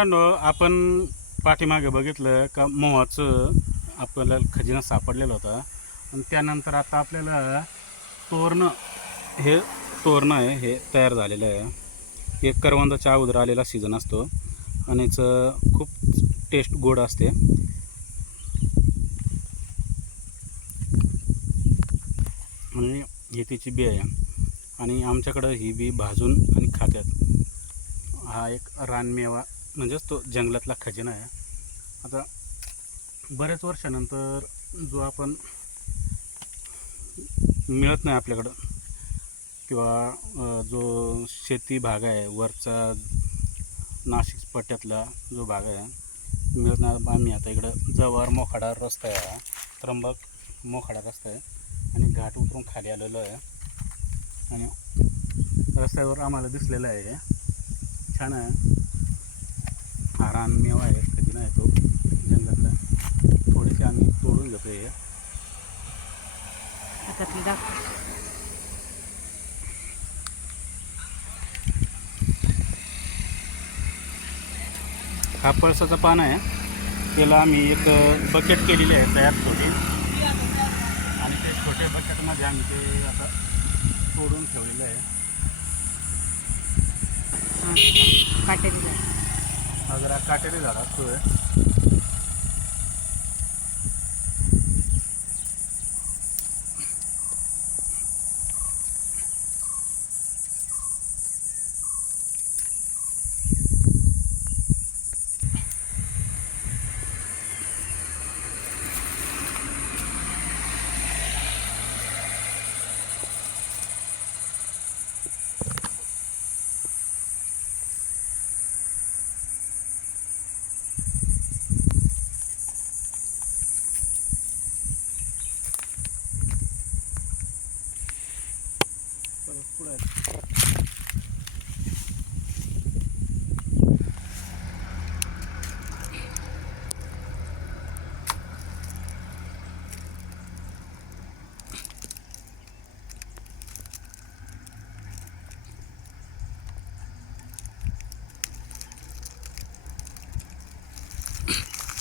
मित्रांनो, आपण पाठीमागे बघितलं का मोहाचं आपल्याला खजिना सापडलेला होता आणि त्यानंतर आता आपल्याला तोरणं तोरणं आहे हे तयार झालेलं आहे. एक करवंदाच्या अगोदर आलेला सीझन असतो आणि याचं खूप टेस्ट गोड असते. आणि हे तिची बी आहे आणि आमच्याकडं ही बी भाजून आणि खात्यात. हा एक रानमेवा म्हणजेच तो जंगलातला खजिना आहे. आता बऱ्याच वर्षानंतर जो आपण मिळत नाही आपल्याकडं किंवा जो शेती भाग आहे वरचा नाशिक पट्ट्यातला जो भाग आहे मिळत नाही. आम्ही आता इकडं जव्हार मोखाडा रस्ता आहे, हा त्र्यंबक मोखाडा रस्ता आहे आणि घाट उतरून खाली आलेलो आहे आणि रस्त्यावर आम्हाला दिसलेलं आहे. हे छान आहे. हा रानमेवा आहे, खजिना आहे तो जंगलातला. थोडीशी आम्ही तोडून घेतो. हे हा पळसाचं पान आहे, त्याला आम्ही एक बकेट केलेली आहे तयार छोटी आणि ते छोट्या बकेटमध्ये आम्ही ते आता तोडून ठेवलेलं आहे. काटेरी झाड, हा जरा काटेरी झाड असतो. पुढे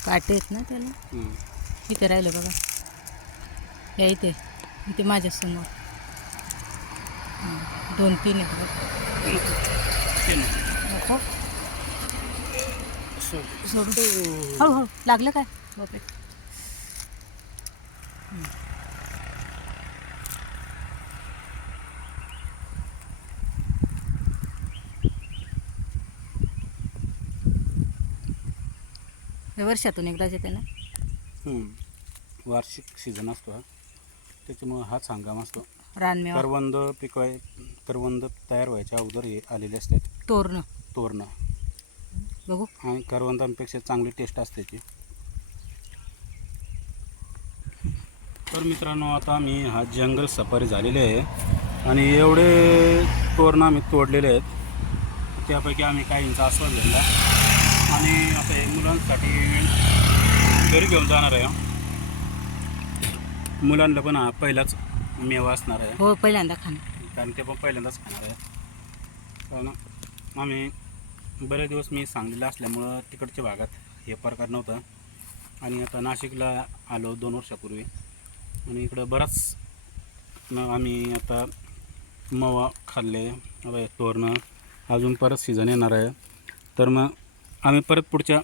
काटे आहेत ना त्याला. इथे राहिलं बघा, या इथे इथे माझ्यासमोर 2-3 आहेत. नको सोडू, हळूहळू लागलं काय बापरे. हे वर्षातून एकदाच येते ना. वार्षिक सीझन असतो हा, त्याच्यामुळं हाच हंगाम असतो. रानमेवा करवंद तयार व्हायच्या अगोदर हे आलेले असतात तोरणं बघू. आणि करवंदांपेक्षा चांगली टेस्ट असते ती. तर मित्रांनो, आता आम्ही हा जंगल सफारी झालेली आहे आणि एवढे तोरणं आम्ही तोडलेले आहेत. त्यापैकी आम्ही काहींचा आस्वाद घेतला आणि आता हे मुलांसाठी घरी घेऊन जाणार आहे. मुलांना पण हा पहिलाच मेवा असणार आहे. हो, पहिल्यांदा खाणं, कारण ते पण पहिल्यांदाच खाणार आहे. कारण आम्ही बरेच दिवस मी सांगलीला असल्यामुळं तिकडच्या भागात हे प्रकार नव्हता आणि आता नाशिकला आलो 2 वर्षापूर्वी आणि इकडं बराच आम्ही आता मवा खाल्ले. आता तोरणं अजून परत सीझन येणार आहे, तर मग आम्ही परत पुढच्या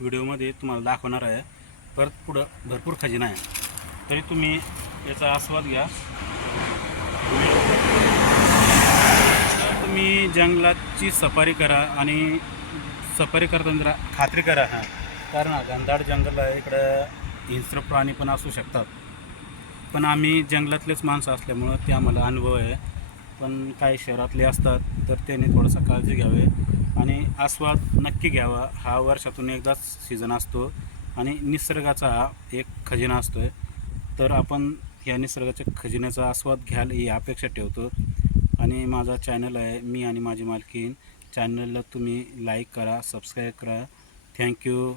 व्हिडिओमध्ये तुम्हाला दाखवणार आहे. परत पुढं भरपूर खजिना आहे, तरी तुम्ही याचा आस्वाद घ्या. तुम्ही जंगलाची सफारी करा आणि सफारी करताना जरा खात्री करा. कारण घनदाट जंगल आहे, इकडं हिंस्र प्राणी पण असू शकतात. पण आम्ही जंगलातलेच माणसं असल्यामुळं ते आम्हाला अनुभव आहे. पण काही शहरातले असतात तर त्यांनी थोडंसं काळजी घ्यावी आणि आस्वाद नक्की घ्यावा. हा वर्षातून एकदाच सीझन असतो आणि निसर्गाचा हा एक खजिना असतो आहे. तर आपण या निसर्गाच्या खजिन्याचा आस्वाद घ्याल ही अपेक्षा ठेवतो. आणि माझा चॅनल आहे मी आणि माझी मालकीन, चॅनलला तुम्ही लाईक करा, सबस्क्राईब करा. थँक्यू.